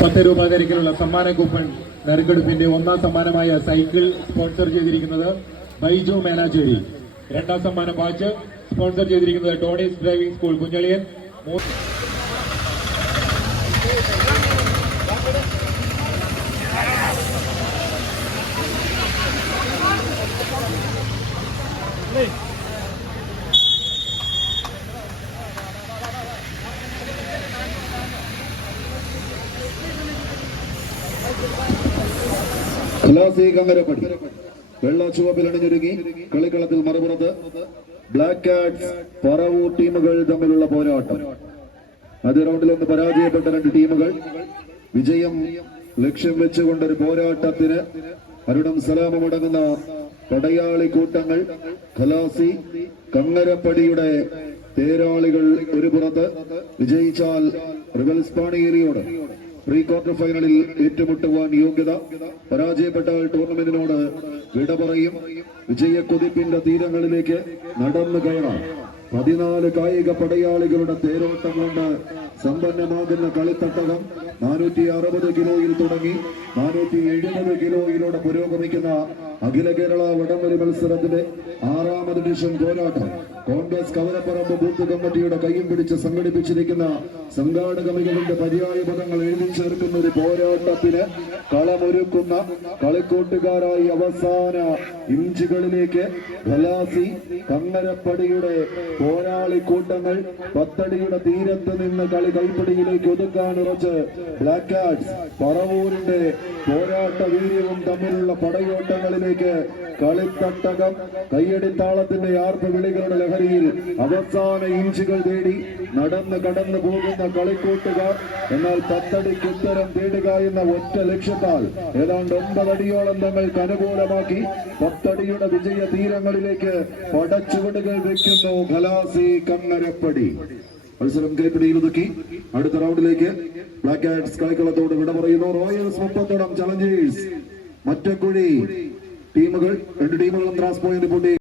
10 രൂപ നിരക്കിലുള്ള സമ്മാന കൂപ്പൺ നറുക്കെടുപ്പിന്റെ ഒന്നാം സമ്മാനമായ സൈക്കിൾ സ്പോൺസർ ചെയ്തിരിക്കുന്നത് ബൈജു മേനാച്ചേരി. രണ്ടാം സമ്മാനം വാച്ച് സ്പോൺസർ ചെയ്തിരിക്കുന്നത് ടോണീസ് ഡ്രൈവിംഗ് സ്കൂൾ കുഞ്ഞളിയൻ. കങ്ങരപ്പടി വെള്ള ചുവപ്പിൽ അണിഞ്ഞൊരുങ്ങി കളിക്കളത്തിൽ മറുപുറത്ത് ബ്ലാക്ക് കാറ്റ്സ് പറവൂർ ടീമുകൾ തമ്മിലുള്ള പോരാട്ടം. ആദ്യ റൗണ്ടിൽ ഒന്ന് പരാജയപ്പെട്ട രണ്ട് ടീമുകൾ വിജയം ലക്ഷ്യം വെച്ചുകൊണ്ടൊരു പോരാട്ടത്തിന് അരുണം സലാമും അടങ്ങുന്ന പടയാളി കൂട്ടങ്ങൾ. ഖലാസി കങ്ങരപ്പടിയുടെ തേരാളികൾ ഒരു പുറത്ത്. വിജയിച്ചാൽ റിവൽസ് പാണിയേരിയോട് പ്രീ ക്വാർട്ടർ ഫൈനലിൽ ഏറ്റുമുട്ടുവാൻ യോഗ്യത. പരാജയപ്പെട്ടാൽ ടൂർണമെന്റിനോട് വിട പറയും. വിജയക്കുതിപ്പിന്റെ തീരങ്ങളിലേക്ക് നടന്നു കയറാം. 14 കായിക പടയാളികളുടെ തേരോട്ടം കൊണ്ട് സമ്പന്നമാകുന്ന കളിത്തട്ടകം 460 കിലോയിൽ തുടങ്ങി 470 കിലോയിലൂടെ പുരോഗമിക്കുന്ന അഖില കേരള വടംവലി മത്സരത്തിന്റെ 6ാം എഡിഷൻ പോരാട്ടം കോൺഗ്രസ് കവലപ്പറമ്പ് ബൂത്ത് കമ്മിറ്റിയുടെ കൈയും പിടിച്ച് സംഘടിപ്പിച്ചിരിക്കുന്ന സംഘാടക മികവിന്റെ പര്യായ പദങ്ങൾ എഴുതി ചേർക്കുന്ന ഒരു പോരാട്ടത്തിന് കളമൊരുക്കുന്ന കളിക്കൂട്ടുകാരായി അവസാന ഇഞ്ചുകളിലേക്ക് ഖലാസി കങ്ങരപ്പടിയുടെ പോരാളി കൂട്ടങ്ങൾ. 10 അടിയുടെ തീരത്ത് നിന്ന് കളി കൈപ്പിടിയിലേക്ക് ഒതുക്കാൻ ഉറച്ച് ബ്ലാക്ക് കാറ്റ്സ് പറവൂരിന്റെ പോരാട്ട വീര്യവും തമ്മിലുള്ള പടയോട്ടങ്ങളിലേക്ക് കളിത്തട്ടകം കയ്യടിത്താളത്തിന്റെ ആർപ്പ് വിളികളുടെ ലഹരിയിൽ അവസാന ഇഞ്ചുകൾ തേടി നടന്ന് കടന്നു പോകുന്ന കളിക്കൂട്ടുകാർ. എന്നാൽ 10 അടിക്ക് ഉത്തരം തേടുക എന്ന ഒറ്റ ലക്ഷ്യത്താൽ ഏതാണ്ട് 9 അടിയോളം തങ്ങൾക്ക് അനുകൂലമാക്കി 10 അടിയുടെ വിജയ തീരങ്ങളിലേക്ക് പടച്ചുവടുകൾ വെക്കുന്നു ഖലാസി കങ്ങരപ്പടി. മത്സരം കൈപ്പിടിയിൽ ഒതുക്കി അടുത്ത റൗണ്ടിലേക്ക് ബ്ലാക്ക് കാറ്റ്സ് കളിക്കളത്തോട് വിട പറയുന്നു. റോയൽസ് മുപ്പത്തോളം ചലഞ്ചേഴ്സ് മറ്റക്കുഴി ടീമുകൾ 2 ടീമുകളും ത്രാസ് പോയിന്റ് പൂട്ടി